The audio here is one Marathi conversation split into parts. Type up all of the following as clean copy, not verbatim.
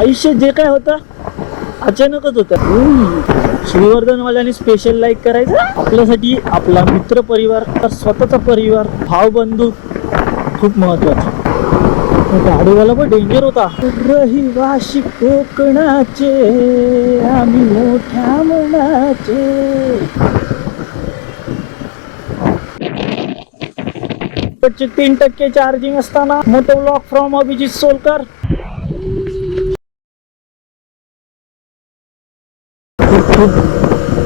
आयुष्य जे काय होतं अचानकच होतं. श्रीवर्धनवाल्याने स्पेशल लाईक करायचं आपल्यासाठी, आपला मित्र परिवार, स्वतःचा परिवार, भाव बंधू खूप महत्वाचा. गाडीवाला पण डेंजर होता. रहिवाशी कोकणाचे आम्ही मोठ्या मनाचे. 3% चार्जिंग असताना मोठो व्लॉग फ्रॉम अभिजित सोलकर.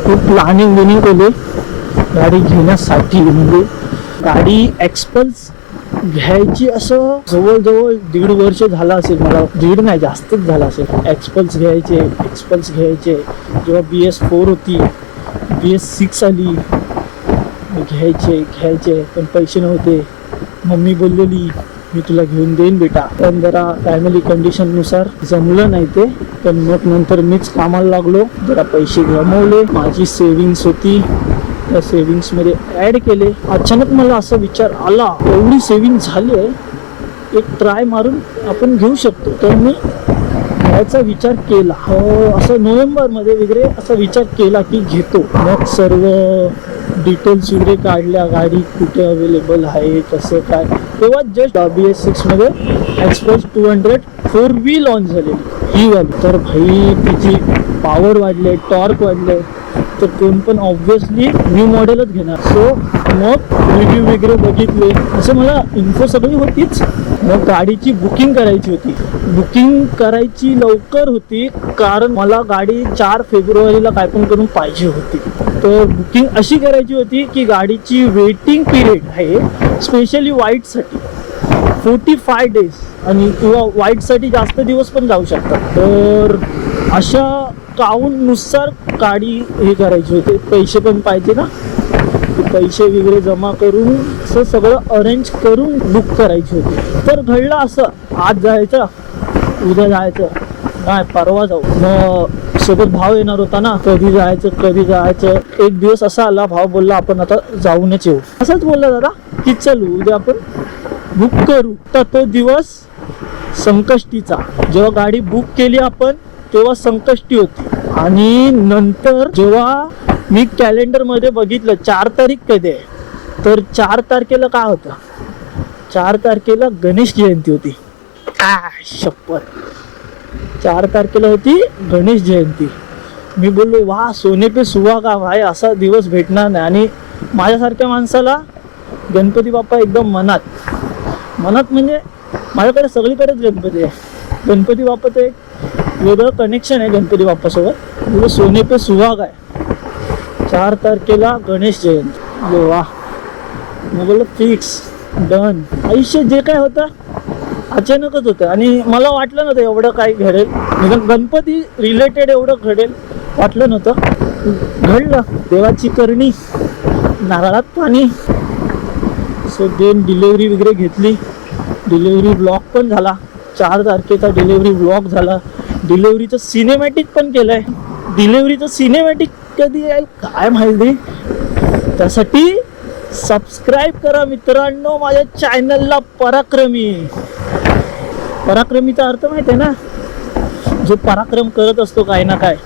खूप प्लॅनिंग केली गाडी घेण्यासाठी. म्हणजे गाडी एक्सपल्स घ्यायची असं जवळजवळ 1.5 वर्ष झाला असेल मला. 1.5 नाही, जास्तच झाला असेल. एक्सपल्स घ्यायचे जेव्हा BS4 होती, BS6 आली. घ्यायचे पण पैसे नव्हते. मम्मी बोललेली मी तुला घेऊन देईन बेटा, पण जरा फॅमिली कंडिशननुसार जमलं नाही ते. पण मग नंतर मीच कामाला लागलो, जरा पैसे गमावले. माझी सेविंग्स होती, त्या सेविंग्समध्ये ॲड केले. अचानक मला असा विचार आला, एवढी सेविंग झाली आहे, एक ट्राय मारून आपण घेऊ शकतो. तर मी घ्यायचा विचार केला. असं नोव्हेंबरमध्ये वगैरे असा विचार केला की घेतो. मग सर्व डिटेल्स वगैरे काढल्या, गाडी कुठे अवेलेबल आहे, कसं काय. तेव्हा जस्ट BS6 मध्ये एक्सप्रेस 200 4V लॉन्च झालेली ही वाली. तर भाई तिची पॉवर वाढले, टॉर्क वाढले, तर कोण पण ऑब्व्हियसली न्यू मॉडेलच घेणार. सो मग रिव्ह्यू वगैरे बघितले, असं मला इन्फो सगळी होतीच. मग गाडीची बुकिंग करायची होती. बुकिंग करायची लवकर होती कारण मला गाडी 4 फेब्रुवारीला काय पण करून पाहिजे होती. तर बुकिंग अशी करायची होती की गाडीची वेटिंग पिरियड आहे स्पेशली व्हाईटसाठी 45 डेज, आणि किंवा व्हाईटसाठी जास्त दिवस पण जाऊ शकतात. तर अशा काउंटनुसार गाडी हे करायची होती. पैसे पण पाहिजे ना, पैसे वगैरे जमा करून असं सगळं अरेंज करून बुक करायची होती. तर घडलं असं, आज जायचं, उद्या जायचं, नाही परवा जाऊ. मग सोबत भाव येणार होता ना, कधी जायचं. एक दिवस असा आला, भाव बोलला आपण आता जाऊनच येऊ. असंच बोलला दादा की चलू उद्या आपण बुक करू. तर तो दिवस संकष्टीचा, जेव्हा गाडी बुक केली आपण तेव्हा संकष्टी होती. आणि नंतर जेव्हा मी कॅलेंडरमध्ये बघितलं 4 तारीख कधी आहे, तर 4 तारखेला काय होतं, 4 तारखेला गणेश जयंती होती. शपथ, 4 तारखेला होती गणेश जयंती. मी बोललो वा, सोने पे सुहागा भाई, असा दिवस भेटणार नाही. आणि माझ्यासारख्या माणसाला गणपती बाप्पा एकदम मनात म्हणजे माझ्याकडे सगळीकडेच गणपती आहे. गणपती बाप्पाचं एक वेगळं कनेक्शन आहे गणपती बाप्पासोबत. म्हणजे सोने पे सुहाग आहे. 4 तारखेला गणेश जयंती. वा, मग बोललो फिक्स, डन. आयुष्य जे काय होतं अचानकच होतं. आणि मला वाटलं नव्हतं एवढं काय घडेल, गणपती रिलेटेड एवढं घडेल वाटलं नव्हतं. घडलं, देवाची करणी, नारळात पाणी. सो देन डिलेवरी वगैरे घेतली. डिलेवरी ब्लॉग पण झाला. 4 तारखेचा डिलेवरी ब्लॉग झाला. डिलेवरीचं सिनेमॅटिक पण केलंय. डिलेवरीचं सिनेमॅटिक कधी येईल काय माहिती. त्यासाठी सबस्क्राईब करा मित्रांनो माझ्या चॅनलला. पराक्रमीचा अर्थ माहिती आहे ना, जो पराक्रम करत असतो काय ना काय.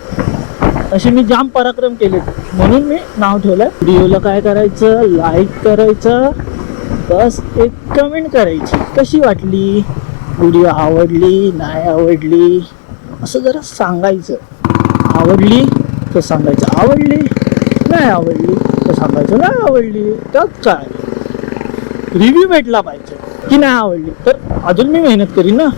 असे मी जाम पराक्रम केले, म्हणून मी नाव ठेवलंय. व्हिडिओला काय करायचं, लाईक करायचं, बस एक कमेंट करायची. कशी वाटली व्हिडिओ, आवडली नाही आवडली असं जरा सांगायचं. आवडली तर सांगायचं आवडली, नाही आवडली तर सांगायचं नाही आवडली. त्यात काय, रिव्ह्यू भेटला पाहिजे की नाही आवडली तर अजून मी मेहनत करीन ना.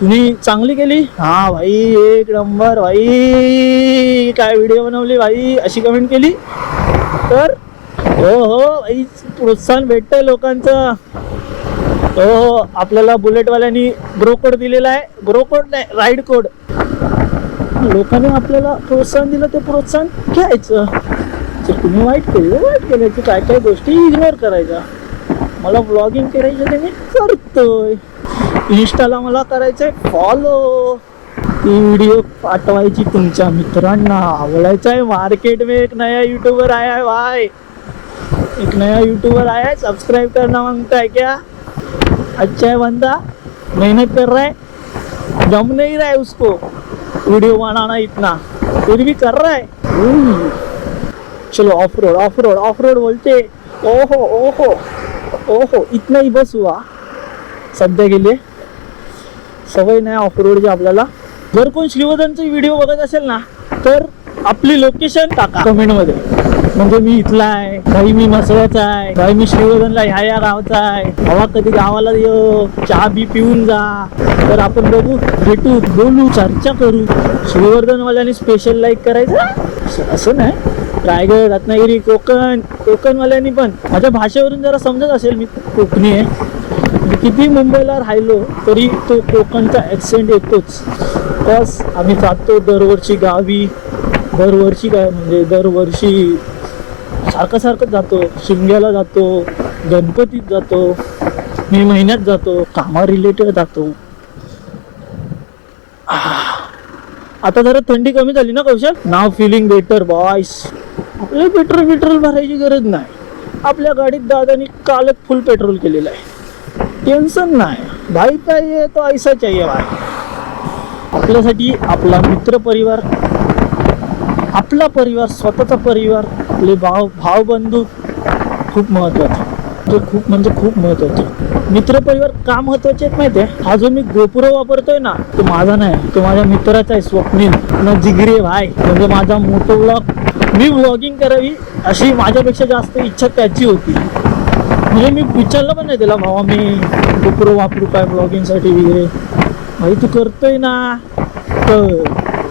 तुम्ही चांगली केली, हा भाई एक नंबर भाई, काय व्हिडिओ बनवली भाई, अशी कमेंट केली तर हो भाई प्रोत्साहन भेटतंय लोकांचं. हो, आपल्याला बुलेटवाल्यांनी ब्रो कोड दिलेला आहे. ब्रो कोड नाही, राईड कोड. लोकांनी आपल्याला प्रोत्साहन दिलं, ते प्रोत्साहन घ्यायचं. जर तुम्ही वाईट केल्याची काय काय गोष्टी इग्नोर करायच्या. मला ब्लॉगिंग करायचं ते मी करतोय. इंस्टाला मला करायचंय फॉलो. ती व्हिडिओ पाठवायची तुमच्या मित्रांना, आवडायचा आहे. मार्केट में एक नया यूट्यूबर आया है भाई, एक नया यूट्यूबर आया है, सब्सक्राइब करना मांगता है क्या? अच्छा है बंदा, मेहनत कर रहा है, जम नहीं रहा है उसको वीडियो बनाना इतना, फिर भी कर रहा है। चलो of road off road off road बोलते। ओहो ओहो ओहो, इतना ही बस हुआ सध्या गेले, सवय नाही ऑफ रोडची आपल्याला। जर कोण श्रीवर्धनचे व्हिडिओ बघत असेल ना तर आपली लोकेशन टाका कमेंट मध्ये, म्हणजे मी इथला आहे, काही मी मसळ्याचा आहे, काही मी श्रीवर्धनला ह्या गावचा आहे, हवा कधी गावाला येऊ, चहा बी पिऊन जा, तर आपण बघू, भेटू, बोलू, चर्चा करू। श्रीवर्धनवाल्यांनी स्पेशल लाईक करायचं असं नाही, रायगड, रत्नागिरी, कोकणवाल्यांनी पण माझ्या भाषेवरून जरा समजत असेल मी कोकणी आहे। मी किती मुंबईला राहिलो तरी तो कोकणचा ॲक्सेंट येतोच, बस आम्ही जातो दरवर्षी गावी, दरवर्षी काय म्हणजे दरवर्षी सारखं जातो, शिमग्याला जातो, गणपतीत जातो, मे महिन्यात जातो, कामा रिलेटेड जातो। आता जरा थंडी कमी झाली ना कौशल, नाव फिलिंग बेटर बॉयस। आपल्याला पेट्रोल भरायची गरज नाही, आपल्या गाडीत दादानी कालच फुल पेट्रोल केलेलं आहे, टेन्शन नाही। भाई पाहिजे तो ऐसा चाहिए भाई। आपल्यासाठी आपला मित्र परिवार, आपला परिवार, स्वतःचा परिवार, आपले भाव बंधू खूप महत्वाचे, ते खूप म्हणजे खूप महत्वाचे। मित्र परिवार का महत्वाचे आहेत माहिती आहे? हा जो मी गोपुर वापरतोय ना तो माझा नाही, तो माझ्या मित्राचा आहे, स्वप्नील ना जिगरे भाई। म्हणजे माझा मोठो व्लॉग, मी व्लॉगिंग करावी अशी माझ्यापेक्षा जास्त इच्छा त्याची होती। म्हणजे मी विचारलं पण नाही त्याला, भावा मी गोपुर वापरू काय ब्लॉगिंगसाठी वगैरे, भाई तू करतोय ना, तर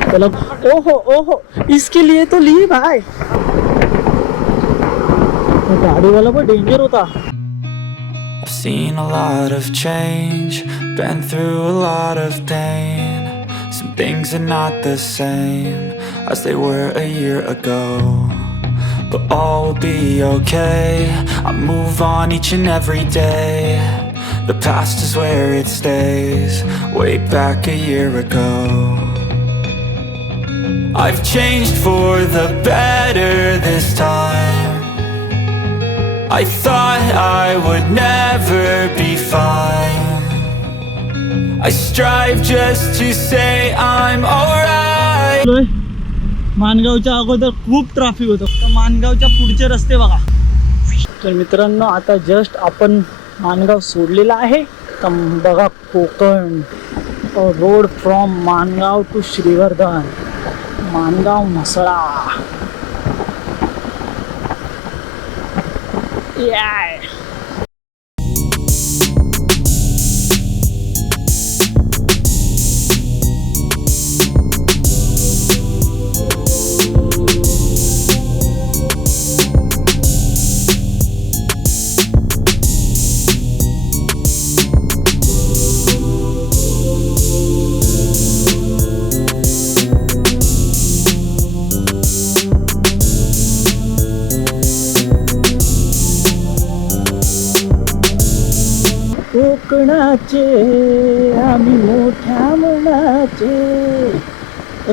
त्याला ओहो ओहो इसके लिए तो लिए भाई। गाडीवाला पण डेंजर होता। I've seen a lot of change, been through a lot of pain. Some things are not the same as they were a year ago, but all will be okay. I move on each and every day. The past is where it stays, way back a year ago. I've changed for the better this time. I thought I would never be fine. I strive just to say I'm alright. मानगावच्या अगोदर खूप ट्रॅफिक होतं, तर मानगावच्या पुढचे रस्ते बघा। तर मित्रांनो आता जस्ट आपण मानगाव सोडलेला आहे, तर बघा Konkan road from Mangaon to Shrivardhan, Mangaon Mhasla. Yeah. कोकणाचे आम्ही मोठ्या मनाचे,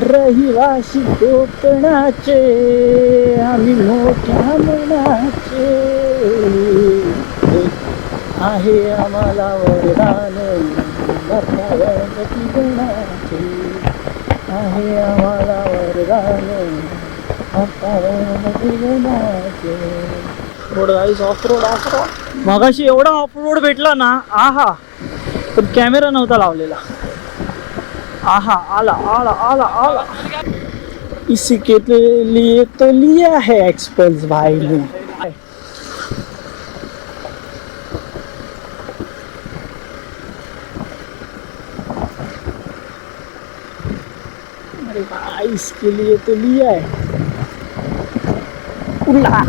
रहिवासी कोकणाचे आम्ही मोठ्या मनाचे, आहे आम्हाला वरदान बाप्पा गणपती गणाचे, आहे आम्हाला वरदान बाप्पा गणपती गणाचे। Road guys off road off road, मगाशी एवढा ऑफ रोड भेटला ना, आहा, पण कॅमेरा नव्हता लावलेला, आहा आला आला आला आला। इसी के लिए तो लिया है एक्सपल्स भाई ने। अरे भाई इसके लिए तो लिया है। उला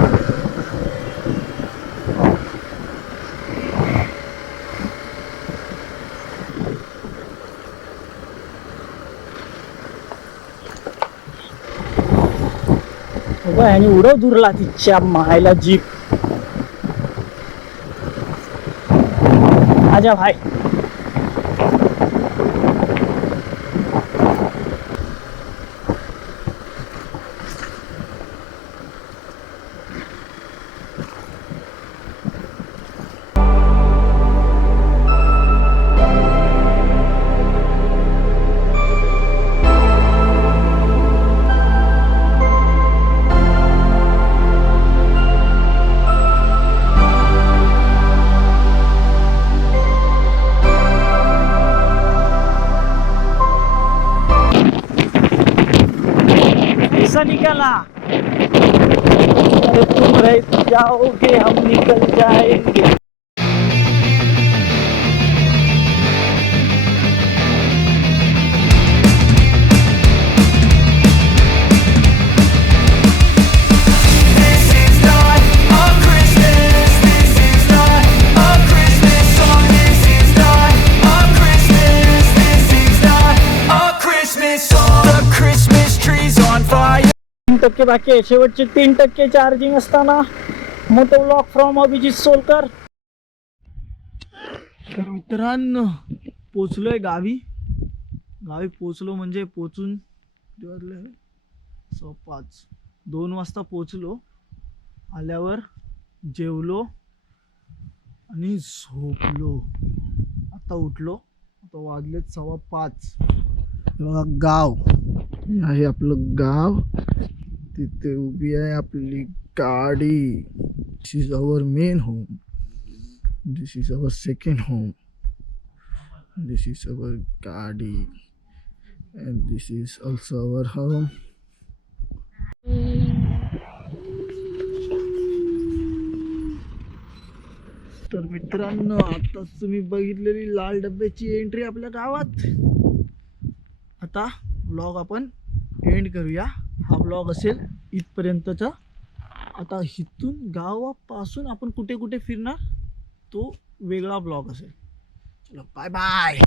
आणि उडव दुरला तिच्या मायला जीप। आजा भाई, कैसा निकला? अरे तुम रह जाओगे हम निकल जाएंगे. टक्के बाकी आहे, शेवटचे 3% चार्जिंग असताना मोठो व्लॉग फ्रॉम अभिजित सोलकर. तर मित्रांनो पोचलोय गावी पोचलो म्हणजे पोचून 2 वाजता पोचलो. आल्यावर जेवलो आणि झोपलो. आता उठलो, आता वाजलेत 5:15. बघा गाव हे आहे आपलं गाव. तिथे उभी आहे आपली गाडी. This is our main home, this is our second home, this is our gaadi and this is also our home. तर मित्रांनो आता तुम्ही बघितलेली लाल डब्याची एंट्री आपल्या गावात. आता व्लॉग आपण एंड करूया. हा ब्लॉग असेल इथपर्यंतचा. आता इथून गावापासून आपण कुठे कुठे फिरणार तो वेगळा ब्लॉग असेल. चलो बाय बाय.